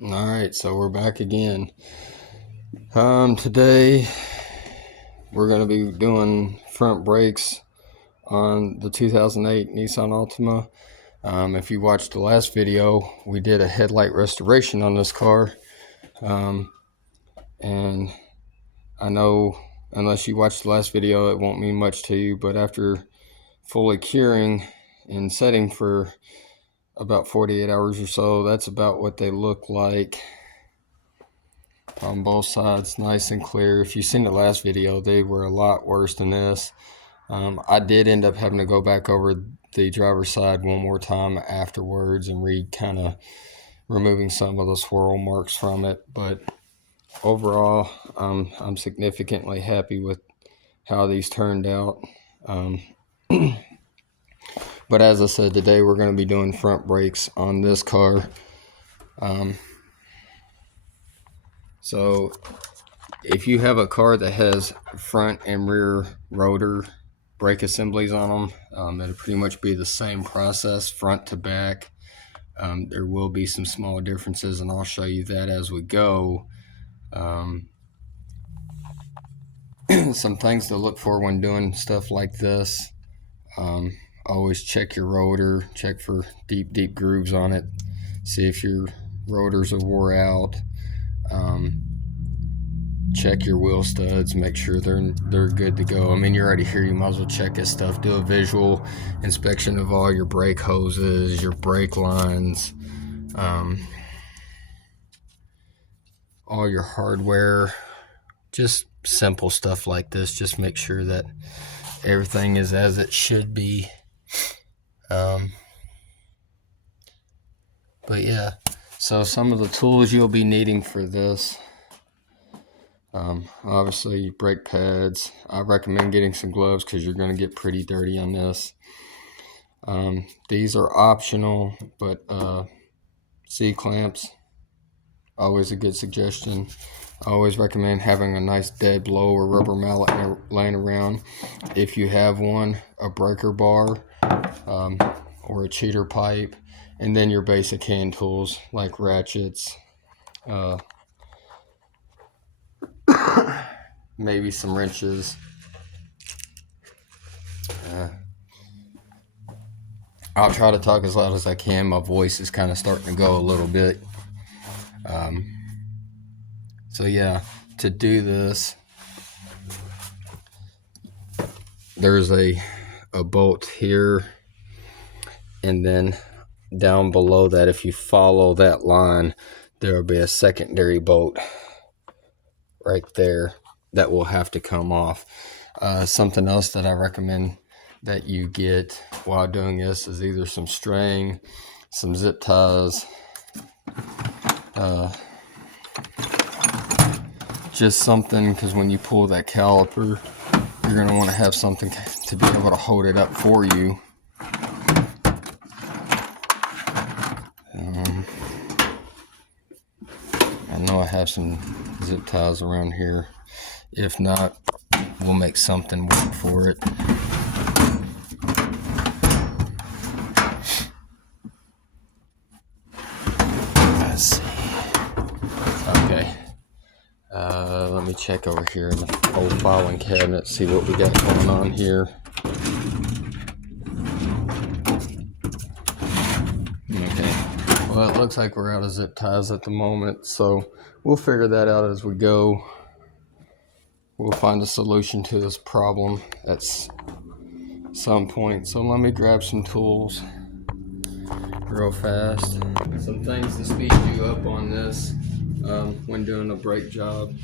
Alright, so we're back again. Today we're going to be doing front brakes on the 2008 Nissan Altima. If you watched the last video, we did a headlight restoration on this car. And I know, unless you watched the last video, it won't mean much to you, but after fully curing and setting for about 48 hours or so, that's about what they look like on both sides, nice and clear. If you've seen the last video, they were a lot worse than this. I did end up having to go back over the driver's side one more time afterwards and kind of removing some of the swirl marks from it, but overall I'm significantly happy with how these turned out. But as I said, today we're going to be doing front brakes on this car. So if you have a car that has front and rear rotor brake assemblies on them, it'll pretty much be the same process front to back. There will be some small differences, and I'll show you that as we go. Some things to look for when doing stuff like this. Always check your rotor, check for deep grooves on it, see if your rotors are wore out. Check your wheel studs, make sure they're good to go. I mean, you're already here, you might as well check this stuff. Do a visual inspection of all your brake hoses, your brake lines, all your hardware. Just simple stuff like this. Just make sure that everything is as it should be. But yeah, so some of the tools you'll be needing for this. Obviously brake pads. I recommend getting some gloves because you're going to get pretty dirty on this. These are optional, but C-clamps, always a good suggestion. I always recommend having a nice dead blow or rubber mallet laying around. If you have one, a breaker bar or a cheater pipe, and then your basic hand tools like ratchets, maybe some wrenches. I'll try to talk as loud as I can. My voice is kind of starting to go a little bit. So yeah, to do this, there's a bolt here, and then down below that, if you follow that line, there will be a secondary bolt right there that will have to come off. Something else that I recommend that you get while doing this is either some string, some zip ties, just something, because when you pull that caliper, you're going to want to have something to be able to hold it up for you. I know I have some zip ties around here. If not, we'll make something work for it. Let's see. Okay. Let me check over here in the old filing cabinet, see what we got going on here. Okay. Well, it looks like we're out of zip ties at the moment, so we'll figure that out as we go. We'll find a solution to this problem at some point. So let me grab some tools real fast. Some things to speed you up on this when doing a brake job.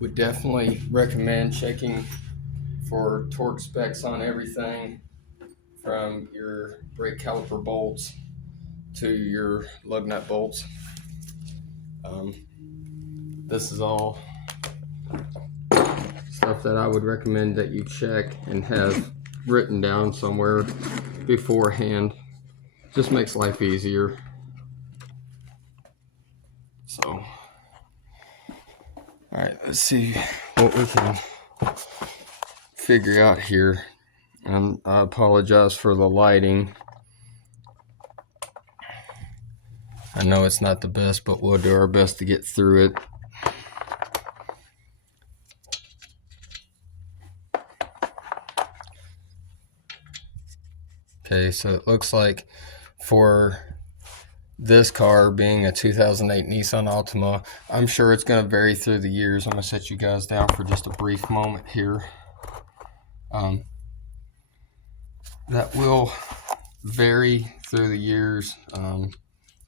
Would definitely recommend checking for torque specs on everything from your brake caliper bolts to your lug nut bolts. This is all stuff that I would recommend that you check and have written down somewhere beforehand. Just makes life easier. So, alright, let's see what we can figure out here. I apologize for the lighting. I know it's not the best, but we'll do our best to get through it. Okay, so it looks like for this car being a 2008 Nissan Altima, I'm sure it's going to vary through the years. I'm going to set you guys down for just a brief moment here. That will vary through the years.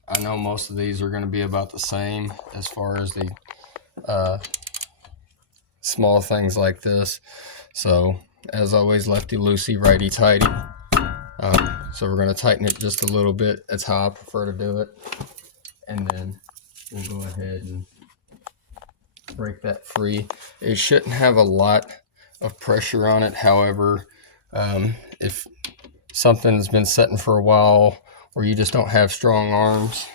I know most of these are going to be about the same as far as the small things like this. So as always, lefty loosey, righty tighty. So we're going to tighten it just a little bit. That's how I prefer to do it. And then we'll go ahead and break that free. It shouldn't have a lot of pressure on it. However, if something's been sitting for a while, or you just don't have strong arms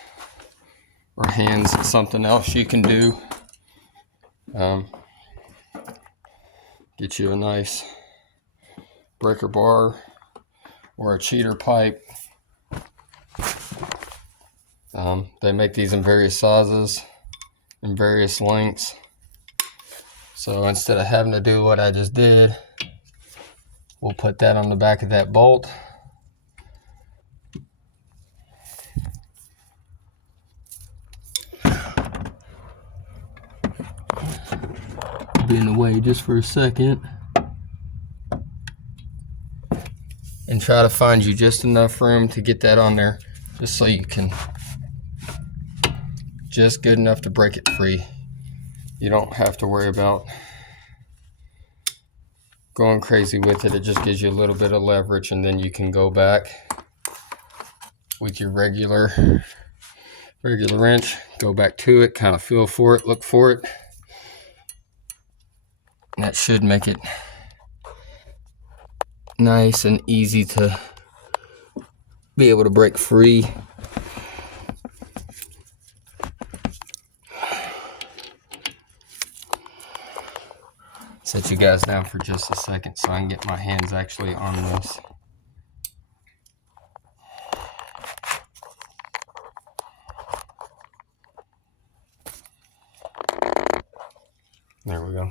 or hands, something else you can do. Get you a nice breaker bar or a cheater pipe. They make these in various sizes and various lengths. So instead of having to do what I just did, we'll put that on the back of that bolt. Be in the way just for a second. And try to find you just enough room to get that on there, just so you can, just good enough to break it free. You don't have to worry about going crazy with it. It just gives you a little bit of leverage, and then you can go back with your regular wrench, go back to it, kind of feel for it, look for it. And that should make it nice and easy to be able to break free. Set you guys down for just a second so I can get my hands actually on this. There we go.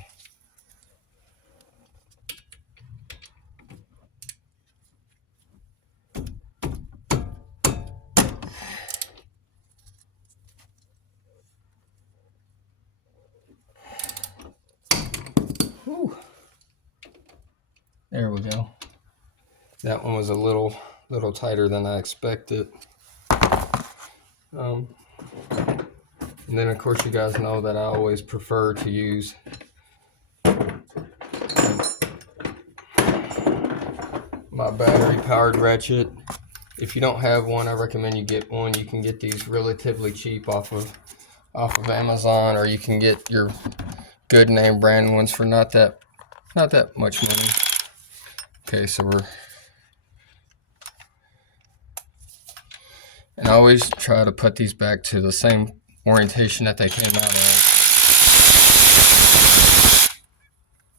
Whew. There we go. That one was a little tighter than I expected. And then of course you guys know that I always prefer to use my battery powered ratchet. If you don't have one, I recommend you get one. You can get these relatively cheap off of Amazon, or you can get your good name brand ones for not that much money. Okay, so and I always try to put these back to the same orientation that they came out of.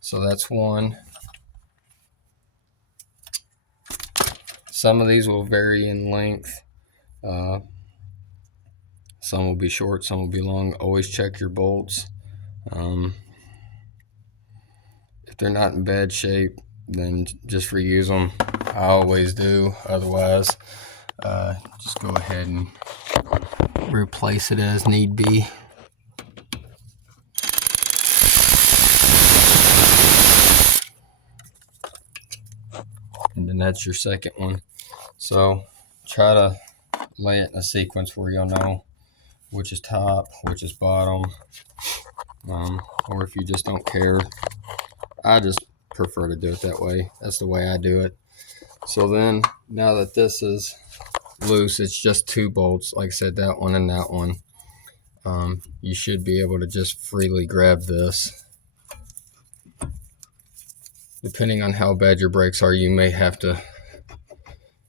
So that's one. Some of these will vary in length. Some will be short, some will be long. Always check your bolts. If they're not in bad shape, then just reuse them. I always do. Otherwise, just go ahead and replace it as need be. And then that's your second one. So try to lay it in a sequence where you'll know which is top, which is bottom. Or if you just don't care, I just prefer to do it that way. That's the way I do it. So then, now that this is loose, it's just two bolts. Like I said, that one and that one. You should be able to just freely grab this. Depending on how bad your brakes are, you may have to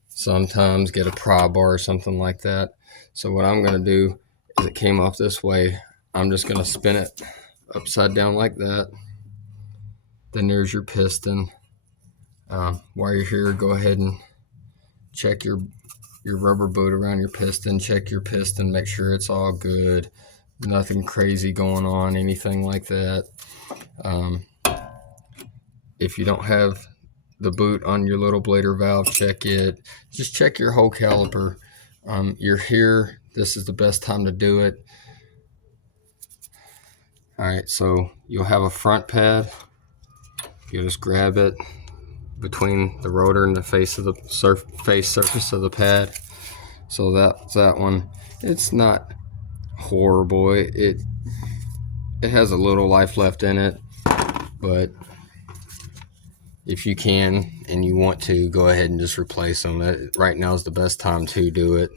sometimes get a pry bar or something like that. So what I'm going to do is, it came off this way, I'm just going to spin it upside down like that. Then there's your piston. While you're here, go ahead and check your your rubber boot around your piston, check your piston, make sure it's all good, nothing crazy going on, anything like that. If you don't have the boot on your little blader valve, check it. Just check your whole caliper. You're here, this is the best time to do it. All right, so you'll have a front pad. You'll just grab it between the rotor and the face of the face surface of the pad. So that's that one. It's not horrible. It has a little life left in it, but if you can and you want to, go ahead and just replace them. Right now is the best time to do it.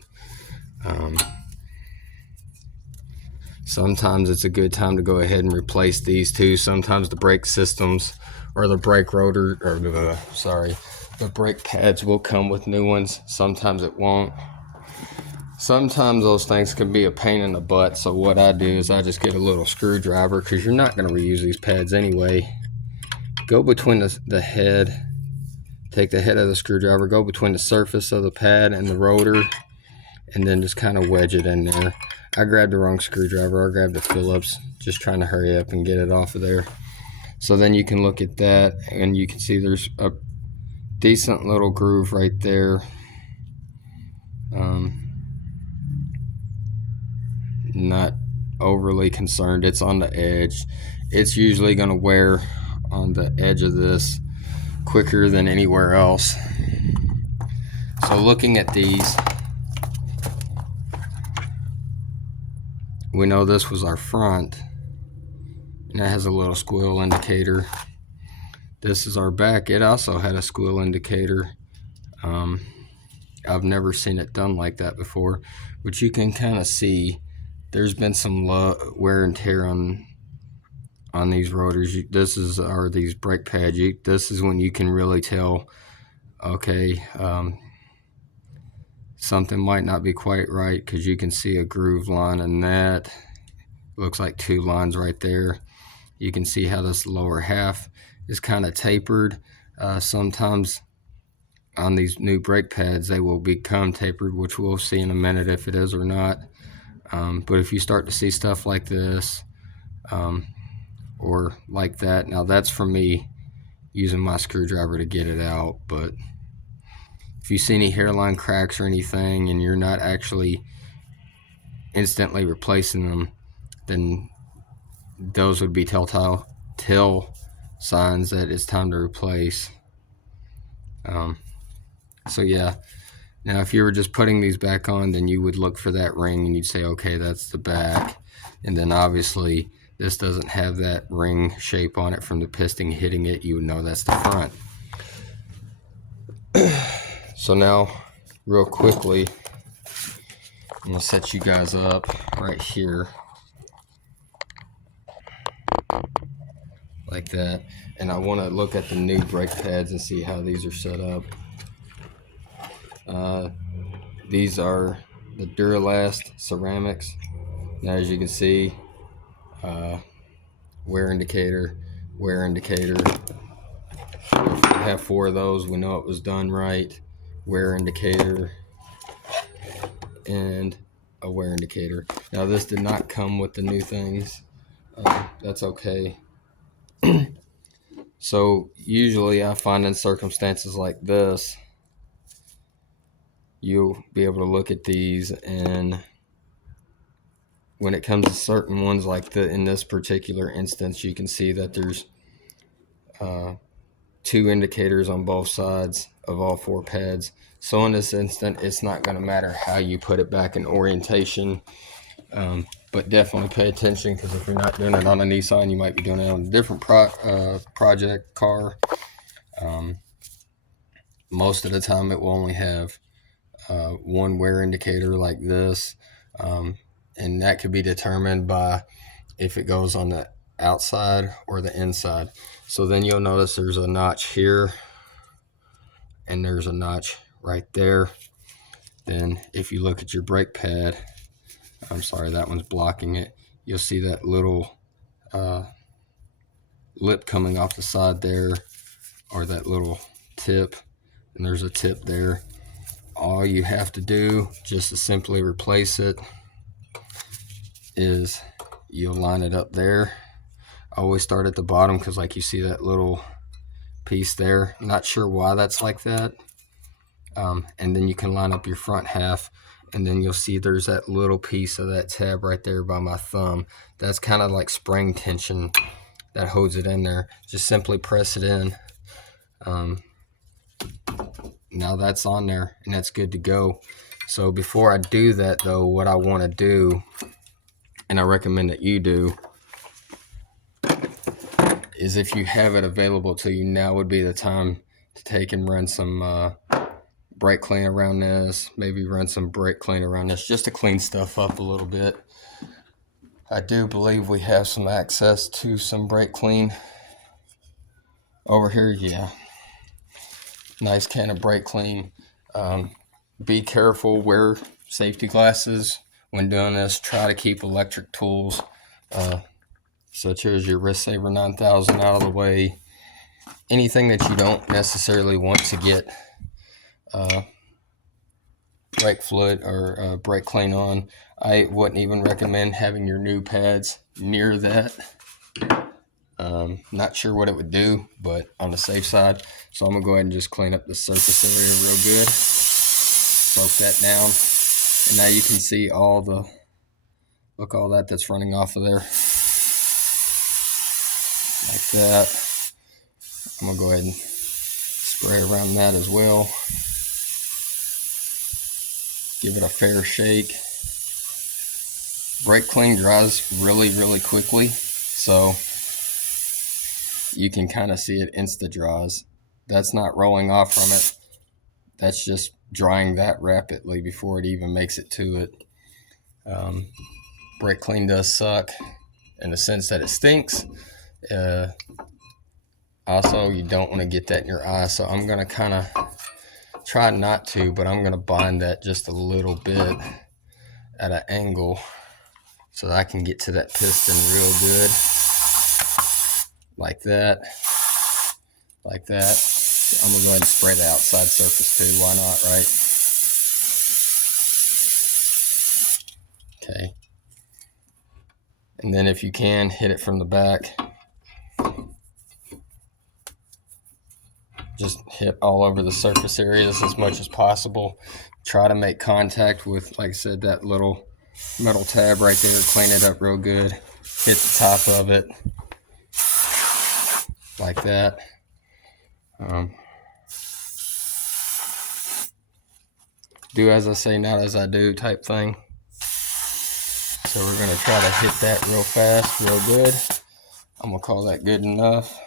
Sometimes it's a good time to go ahead and replace these too. Sometimes the brake systems or the brake rotor, or the brake pads will come with new ones. Sometimes it won't. Sometimes those things can be a pain in the butt. So what I do is I just get a little screwdriver, because you're not going to reuse these pads anyway. Go between the head, take the head of the screwdriver, go between the surface of the pad and the rotor, and then just kind of wedge it in there. I grabbed the wrong screwdriver. I grabbed the Phillips, just trying to hurry up and get it off of there. So then you can look at that and you can see there's a decent little groove right there. Not overly concerned. It's on the edge. It's usually going to wear on the edge of this quicker than anywhere else. So looking at these, we know this was our front, and it has a little squeal indicator. This is our back. It also had a squeal indicator. I've never seen it done like that before, but you can kind of see there's been some wear and tear on these rotors. These brake pads. This is when you can really tell, okay, something might not be quite right, because you can see a groove line in that. Looks like two lines right there. You can see how this lower half is kind of tapered. Sometimes on these new brake pads they will become tapered, which we'll see in a minute if it is or not. But if you start to see stuff like this, or like that, now that's from me using my screwdriver to get it out. But if you see any hairline cracks or anything and you're not actually instantly replacing them, then those would be telltale signs that it's time to replace. So yeah, now if you were just putting these back on, then you would look for that ring and you'd say, okay, that's the back. And then obviously this doesn't have that ring shape on it from the piston hitting it. You would know that's the front. So now, real quickly, I'm gonna set you guys up right here like that, and I want to look at the new brake pads and see how these are set up. These are the Duralast ceramics. Now, as you can see, wear indicator. If we have 4 of those, we know it was done right. Wear indicator and a wear indicator. Now, this did not come with the new things. That's okay. So usually I find in circumstances like this, you'll be able to look at these, and when it comes to certain ones like in this particular instance, you can see that there's 2 indicators on both sides of all 4 pads. So in this instant, it's not going to matter how you put it back in orientation, but definitely pay attention, because if you're not doing it on a Nissan, you might be doing it on a different project car. Most of the time it will only have 1 wear indicator like this, and that could be determined by if it goes on the outside or the inside. So then you'll notice there's a notch here and there's a notch right there. Then if you look at your brake pad, I'm sorry, that one's blocking it, you'll see that little lip coming off the side there, or that little tip, and there's a tip there. all you have to do just to simply replace it is you'll line it up there. I always start at the bottom because like you see that little piece there. Not sure why that's like that. And then you can line up your front half, and then you'll see there's that little piece of that tab right there by my thumb. That's kind of like spring tension that holds it in there. Just simply press it in. Now that's on there and that's good to go. So before I do that though, what I want to do, and I recommend that you do, is if you have it available to you, now would be the time to take and run some brake clean around this. Maybe run some brake clean around this just to clean stuff up a little bit. I do believe we have some access to some brake clean over here. Yeah, nice can of brake clean. Be careful, wear safety glasses when doing this. Try to keep electric tools such as your Wrist Saver 9000 out of the way. Anything that you don't necessarily want to get brake fluid or brake clean on. I wouldn't even recommend having your new pads near that. Not sure what it would do, but on the safe side. So I'm gonna go ahead and just clean up the surface area real good. Soak that down. And now you can see all that's running off of there. Like that. I'm gonna go ahead and spray around that as well. Give it a fair shake. Brake clean dries really, really quickly, so you can kind of see it insta dries. That's not rolling off from it. That's just drying that rapidly before it even makes it to it. Brake clean does suck in the sense that it stinks. Also, you don't want to get that in your eye, so I'm going to kind of try not to, but I'm going to bind that just a little bit at an angle so that I can get to that piston real good. Like that. Like that. I'm going to go ahead and spray the outside surface too. Why not, right? Okay. And then if you can, hit it from the back. Just hit all over the surface areas as much as possible. Try to make contact with, like I said, that little metal tab right there. Clean it up real good. Hit the top of it. Like that. Do as I say, not as I do type thing. So we're going to try to hit that real fast, real good. I'm going to call that good enough.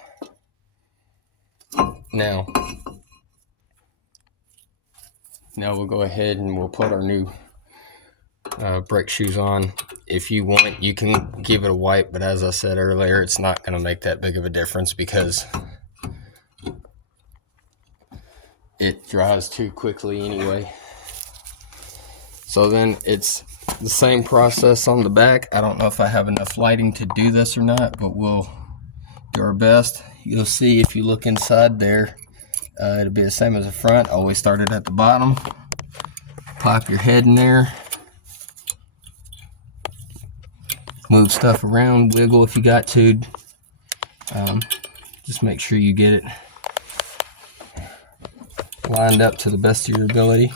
Now we'll go ahead and we'll put our new brake shoes on. If you want, you can give it a wipe, but as I said earlier, it's not going to make that big of a difference because it dries too quickly anyway. So then it's the same process on the back. I don't know if I have enough lighting to do this or not, but we'll do our best. You'll see if you look inside there, it'll be the same as the front. Always started at the bottom. Pop your head in there. Move stuff around, wiggle if you got to. Just make sure you get it lined up to the best of your ability.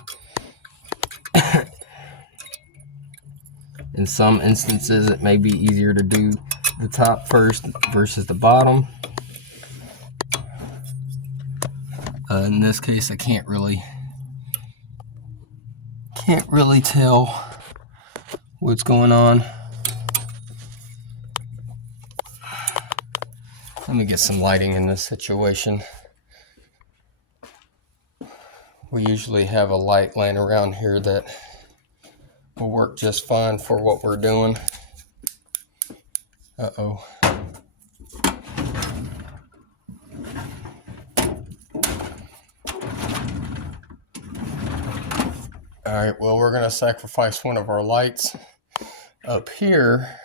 In some instances, it may be easier to do the top first versus the bottom. In this case, I can't really tell what's going on. Let me get some lighting in this situation. We usually have a light laying around here that will work just fine for what we're doing. Uh-oh. All right, well, we're going to sacrifice one of our lights up here.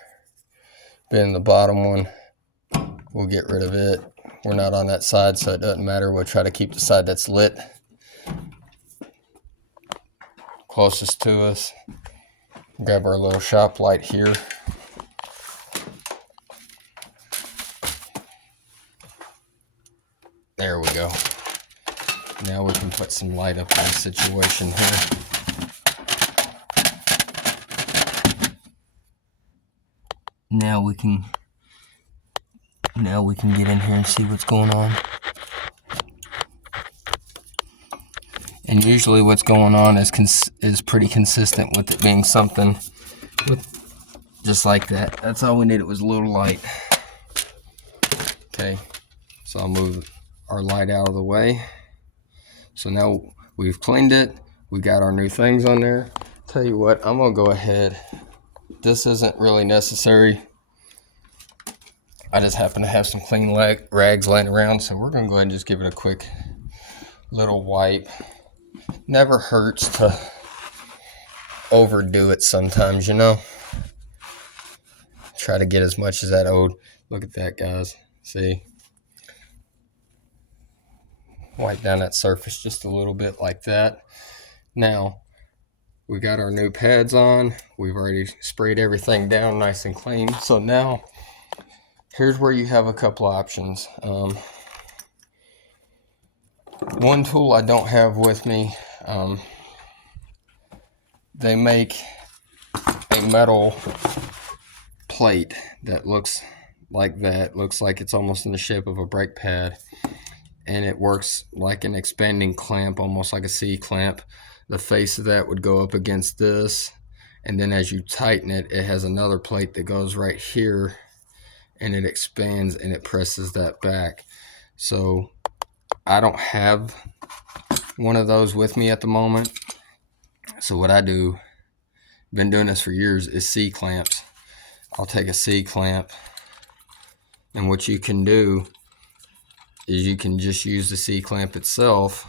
Then the bottom one, we'll get rid of it. We're not on that side, so it doesn't matter. We'll try to keep the side that's lit. closest to us. Grab our little shop light here. There we go. Now we can put some light up in the situation here. Now we can get in here and see what's going on. And usually what's going on is pretty consistent with it being something with just like that. That's all we need. It was a little light. Okay, so I'll move our light out of the way. So now we've cleaned it. We got our new things on there. Tell you what, I'm gonna go ahead. This isn't really necessary. I just happen to have some clean rags laying around, so we're gonna go ahead and just give it a quick little wipe. Never hurts to overdo it sometimes, you know. Try to get as much as that owed. Look at that, guys. See? Wipe down that surface just a little bit like that. Now, we got our new pads on. We've already sprayed everything down nice and clean. So now, here's where you have a couple options. One tool I don't have with me, they make a metal plate that looks like that. Looks like it's almost in the shape of a brake pad. And it works like an expanding clamp, almost like a C-clamp. The face of that would go up against this. And then as you tighten it, it has another plate that goes right here. And it expands and it presses that back. So I don't have one of those with me at the moment. So what I do, been doing this for years, is C-clamps. I'll take a C-clamp, and what you can do is you can just use the C-clamp itself,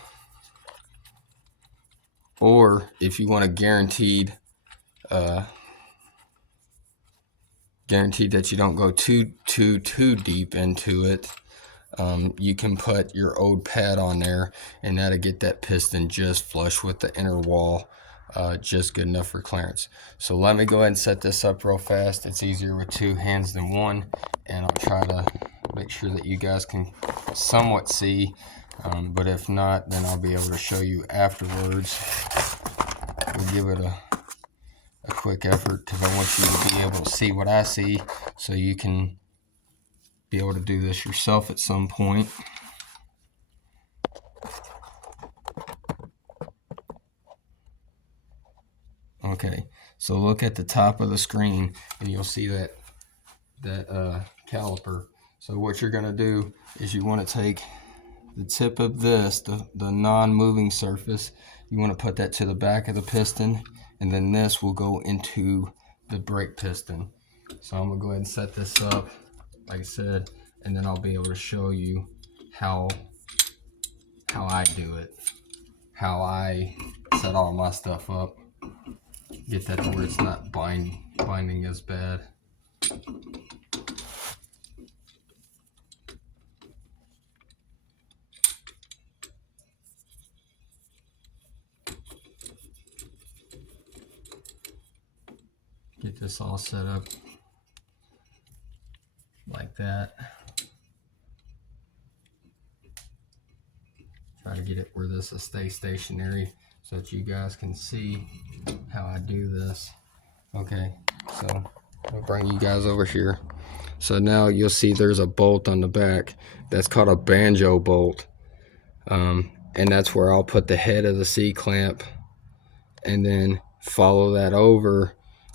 or if you want a guaranteed that you don't go too deep into it, you can put your old pad on there, and that'll get that piston just flush with the inner wall, just good enough for clearance. So let me go ahead and set this up real fast. It's easier with two hands than one, and I'll try to make sure that you guys can somewhat see, but if not, then I'll be able to show you afterwards. We'll give it a quick effort because I want you to be able to see what I see, so you can be able to do this yourself at some point. Okay, so look at the top of the screen and you'll see that caliper. So what you're going to do is you want to take the tip of this, the non-moving surface, you want to put that to the back of the piston, and then this will go into the brake piston. So I'm going to go ahead and set this up, like I said, and then I'll be able to show you how I do it, how I set all my stuff up. Get that to where it's not binding as bad. Get this all set up like that. Try to get it where this will stay stationary so that you guys can see how I do this. Okay, so I'll bring you guys over here. So now you'll see there's a bolt on the back that's called a banjo bolt, and that's where I'll put the head of the C-clamp and then follow that over,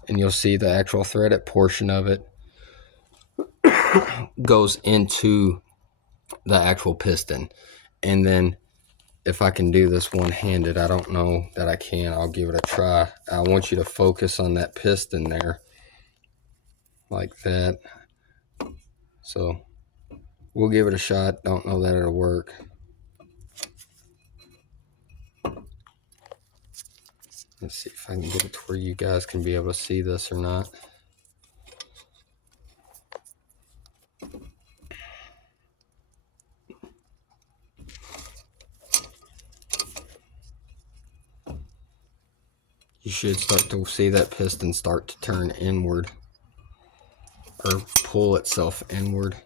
and you'll see the actual threaded portion of it goes into the actual piston. And then if I can do this one-handed, I don't know that I can. I'll give it a try. I want you to focus on that piston there, like that. So we'll give it a shot. Don't know that it'll work. Let's see if I can get it to where you guys can be able to see this or not. you should start to see that piston start to turn inward or pull itself inward.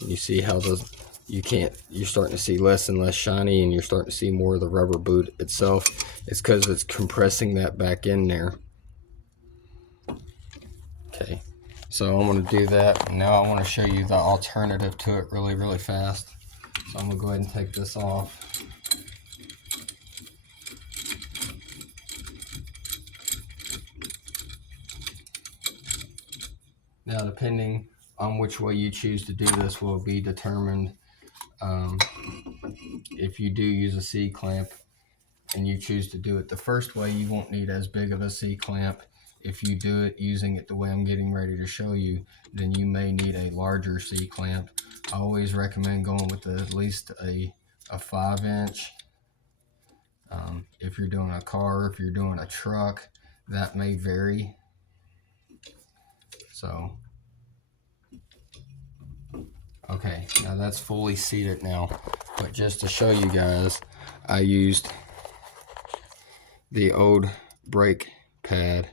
You see how you're starting to see less and less shiny, and you're starting to see more of the rubber boot itself. It's because it's compressing that back in there. Okay, so I'm going to do that. Now I want to show you the alternative to it really, really fast. So I'm going to go ahead and take this off. Now, depending on which way you choose to do this will be determined. If you do use a C-clamp and you choose to do it the first way, you won't need as big of a C-clamp. If you do it using it the way I'm getting ready to show you, then you may need a larger C-clamp. I always recommend going with at least a 5-inch. If you're doing a car, if you're doing a truck, that may vary. So, okay, now that's fully seated now. But just to show you guys, I used the old brake pad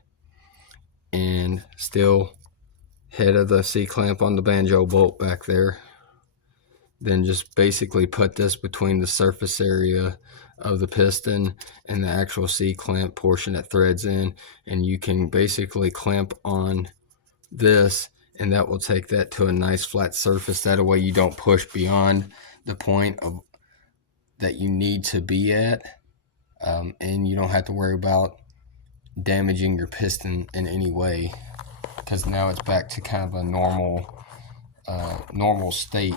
and still head of the C-clamp on the banjo bolt back there. Then just basically put this between the surface area of the piston and the actual C-clamp portion that threads in, and you can basically clamp on this, and that will take that to a nice flat surface. That way you don't push beyond the point of that you need to be at, and you don't have to worry about damaging your piston in any way, because now it's back to kind of a normal state.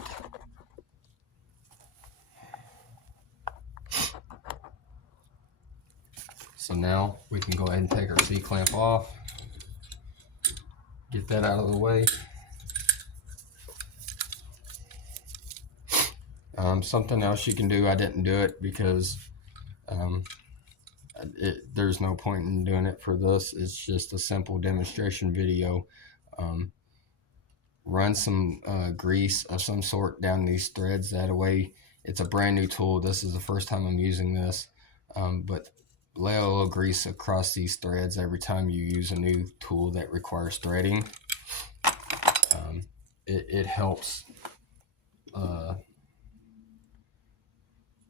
So now we can go ahead and take our C-clamp off, get that out of the way. Something else you can do, I didn't do it because there's no point in doing it for this. It's just a simple demonstration video. Run some grease of some sort down these threads. That way, it's a brand new tool. This is the first time I'm using this, but lay a little grease across these threads every time you use a new tool that requires threading. It helps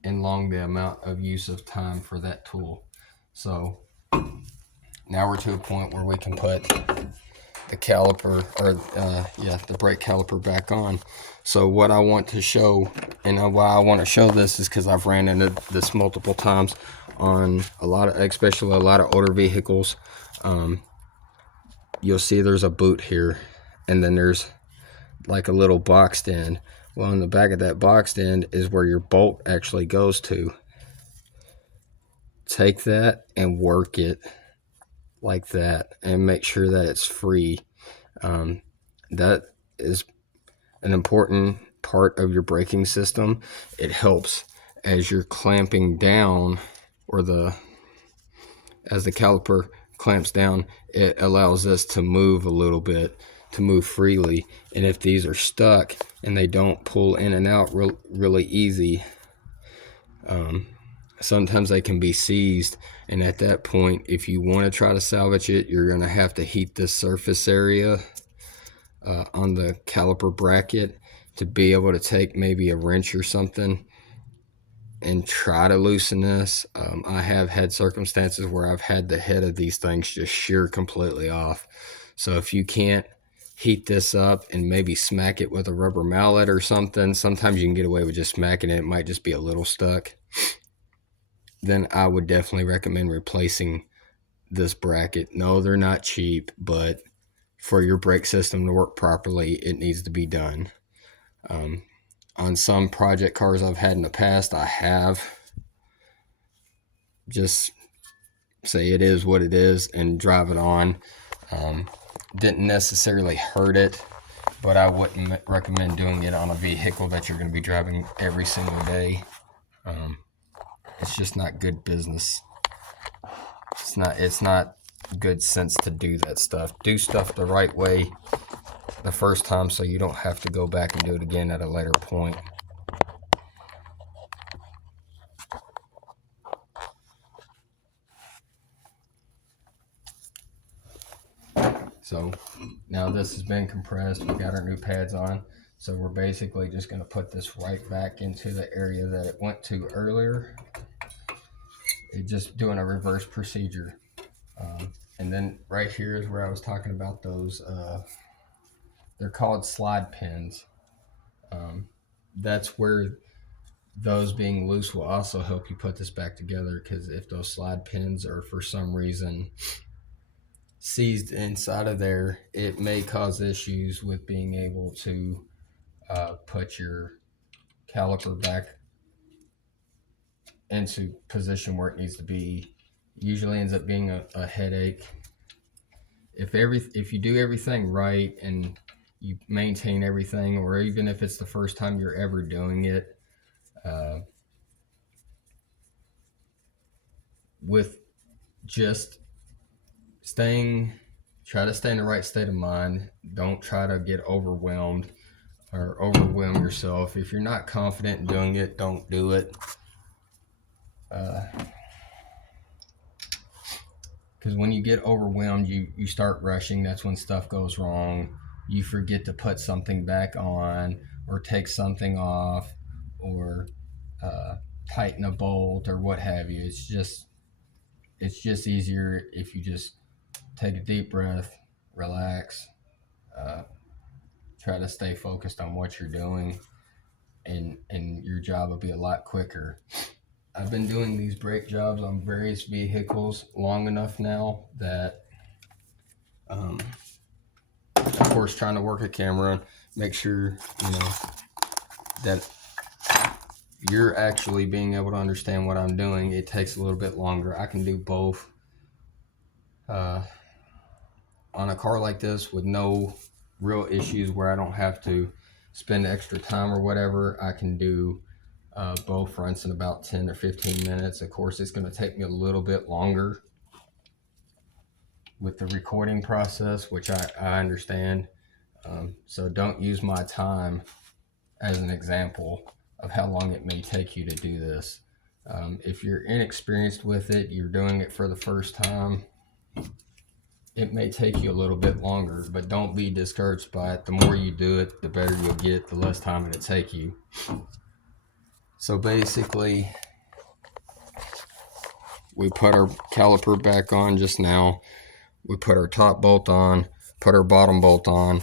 elong the amount of use of time for that tool. So now we're to a point where we can put the caliper, or the brake caliper back on. So what I want to show, and why I want to show this, is because I've ran into this multiple times on especially a lot of older vehicles. You'll see there's a boot here, and then there's like a little box end. Well, in the back of that box end is where your bolt actually goes to. Take that and work it like that, and make sure that it's free. That is an important part of your braking system. It helps as you're clamping down, or as the caliper clamps down, it allows this to move a little bit, to move freely. And if these are stuck and they don't pull in and out really easy, sometimes they can be seized, and at that point, if you want to try to salvage it, you're going to have to heat this surface area on the caliper bracket to be able to take maybe a wrench or something and try to loosen this. I have had circumstances where I've had the head of these things just shear completely off. So if you can't heat this up and maybe smack it with a rubber mallet or something, sometimes you can get away with just smacking it. It might just be a little stuck. Then I would definitely recommend replacing this bracket. No, they're not cheap, but for your brake system to work properly, it needs to be done. On some project cars I've had in the past, I have just say it is what it is and drive it on. Didn't necessarily hurt it, but I wouldn't recommend doing it on a vehicle that you're going to be driving every single day. It's just not good business. It's not good sense to do that stuff. Do stuff the right way the first time, so you don't have to go back and do it again at a later point. So now this has been compressed. We got our new pads on. So we're basically just going to put this right back into the area that it went to earlier. It's just doing a reverse procedure. And then right here is where I was talking about those, they're called slide pins. That's where those being loose will also help you put this back together, because if those slide pins are for some reason seized inside of there, it may cause issues with being able to put your caliper back into position where it needs to be. Usually ends up being a headache. If you do everything right and you maintain everything, or even if it's the first time you're ever doing it, with just try to stay in the right state of mind. Don't try to get overwhelmed or overwhelm yourself. If you're not confident in doing it, don't do it. Because when you get overwhelmed, you start rushing. That's when stuff goes wrong. You forget to put something back on, or take something off, or tighten a bolt, or what have you. It's just easier if you just take a deep breath, relax, try to stay focused on what you're doing, and your job will be a lot quicker. I've been doing these brake jobs on various vehicles long enough now that, of course, trying to work a camera, make sure, that you're actually being able to understand what I'm doing. It takes a little bit longer. I can do both. On a car like this with no real issues where I don't have to spend extra time or whatever, I can do both fronts in about 10 or 15 minutes. Of course, it's going to take me a little bit longer with the recording process, which I understand. So don't use my time as an example of how long it may take you to do this. If you're inexperienced with it, you're doing it for the first time, it may take you a little bit longer, but don't be discouraged by it. The more you do it, the better you'll get, the less time it'll take you. So basically, we put our caliper back on just now. We put our top bolt on, put our bottom bolt on.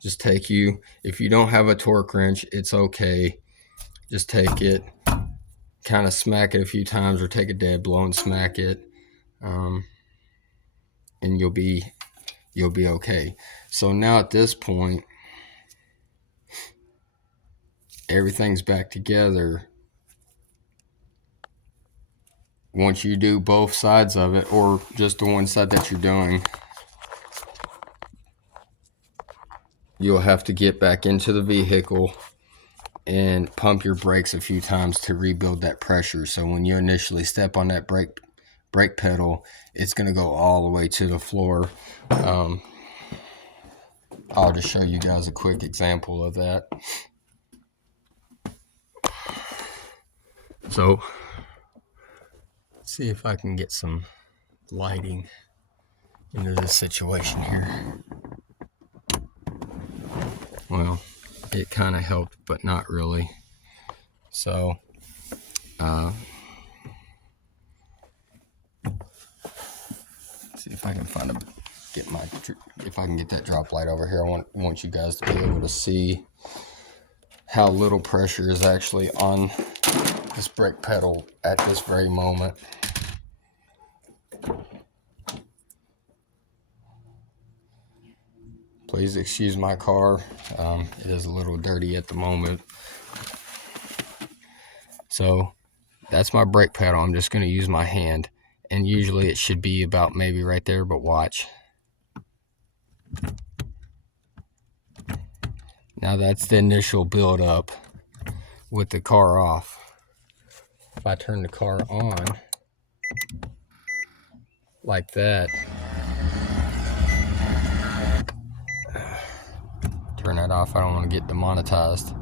Just if you don't have a torque wrench, it's okay. Just take it, kind of smack it a few times, or take a dead blow and smack it. And you'll be okay. So now at this point, everything's back together. Once you do both sides of it, or just the one side that you're doing, you'll have to get back into the vehicle and pump your brakes a few times to rebuild that pressure. So when you initially step on that brake pedal, it's going to go all the way to the floor. I'll just show you guys a quick example of that. So let's see if I can get some lighting into this situation here. Well, it kind of helped, but not really. So see if I can if I can get that drop light over here. I want you guys to be able to see how little pressure is actually on this brake pedal at this very moment. Please excuse my car. It is a little dirty at the moment. So that's my brake pedal. I'm just going to use my hand. And usually it should be about maybe right there, but watch. Now that's the initial build up with the car off. If I turn the car on like that, turn that off. I don't want to get demonetized.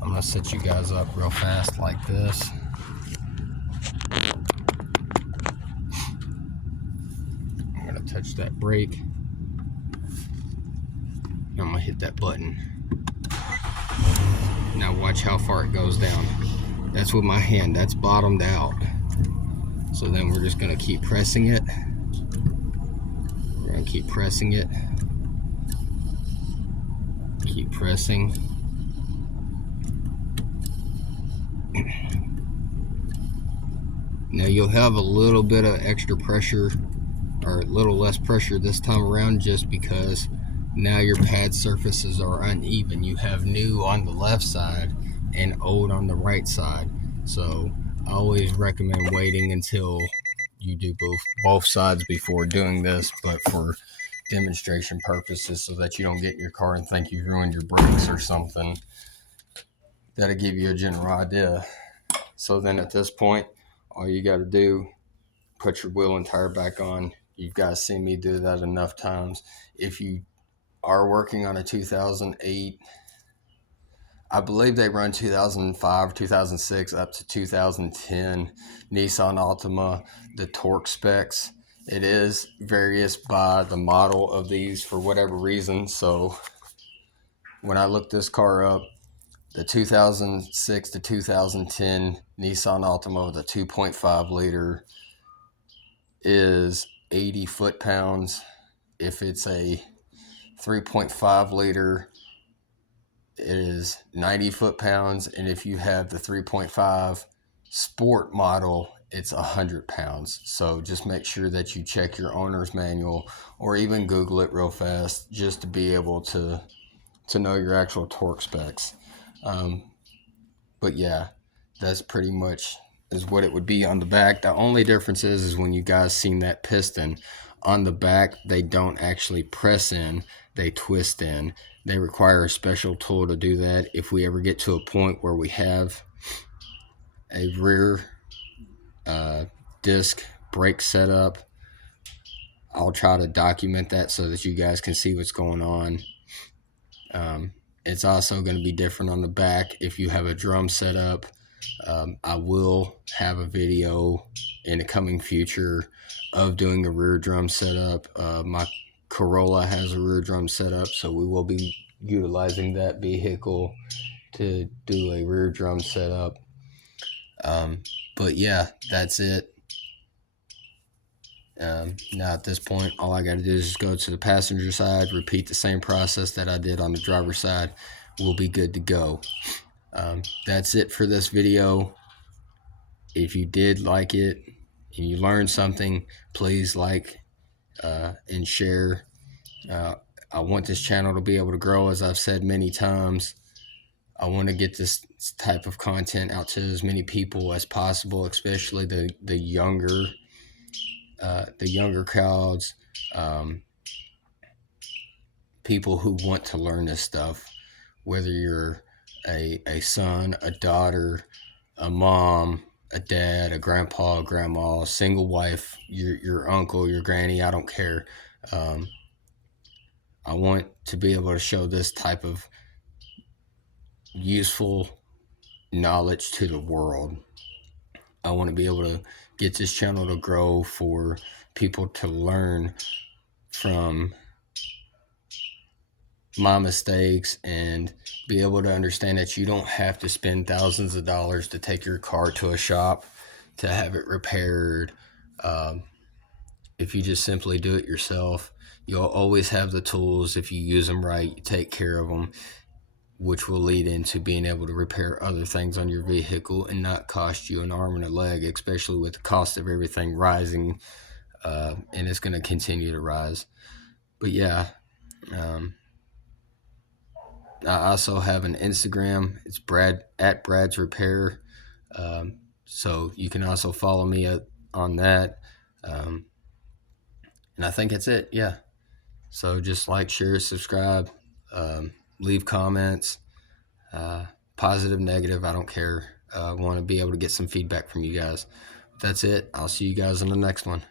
I'm going to set you guys up real fast like this. I'm going to touch that brake. I'm gonna hit that button. Now watch how far it goes down. That's with my hand, that's bottomed out. So then we're just gonna keep pressing it. We're gonna keep pressing it. Keep pressing. Now you'll have a little bit of extra pressure, or a little less pressure this time around, just because now your pad surfaces are uneven. You have new on the left side and old on the right side. So I always recommend waiting until you do both sides before doing this, but for demonstration purposes, so that you don't get in your car and think you've ruined your brakes or something. That'll give you a general idea. So then at this point, all you got to do, put your wheel and tire back on. You've got to see me do that enough times. If you are working on a 2008, I believe they run 2005, 2006 up to 2010 Nissan Altima, the torque specs. It is various by the model of these for whatever reason. So when I looked this car up, the 2006 to 2010 Nissan Altima with a 2.5 liter is 80 foot-pounds. If it's a 3.5 liter, it is 90 foot-pounds. And if you have the 3.5 sport model, it's 100 pounds. So just make sure that you check your owner's manual, or even Google it real fast, just to be able to know your actual torque specs. But yeah, that's pretty much is what it would be on the back. The only difference is when you guys seen that piston on the back, they don't actually press in, they twist in. They require a special tool to do that. If we ever get to a point where we have a rear disc brake setup, I'll try to document that so that you guys can see what's going on. It's also going to be different on the back if you have a drum setup. I will have a video in the coming future of doing a rear drum setup. My Corolla has a rear drum setup, so we will be utilizing that vehicle to do a rear drum setup. But yeah, that's it. Now at this point, all I got to do is just go to the passenger side, repeat the same process that I did on the driver's side. We'll be good to go. That's it for this video. If you did like it and you learned something, please like and share. I want this channel to be able to grow, as I've said many times. I want to get this type of content out to as many people as possible, especially the younger crowds, people who want to learn this stuff, whether you're a son, a daughter, a mom, a dad, a grandpa, a grandma, a single wife, your uncle, your granny, I don't care. I want to be able to show this type of useful knowledge to the world. I want to be able to get this channel to grow for people to learn from my mistakes and be able to understand that you don't have to spend thousands of dollars to take your car to a shop to have it repaired. If you just simply do it yourself, you'll always have the tools. If you use them right, you take care of them, which will lead into being able to repair other things on your vehicle and not cost you an arm and a leg, especially with the cost of everything rising, and it's going to continue to rise. But yeah, I also have an Instagram. It's Brad's Repair. So you can also follow me on that. And I think that's it. Yeah. So just like, share, subscribe, leave comments, positive, negative, I don't care. I want to be able to get some feedback from you guys. That's it. I'll see you guys in the next one.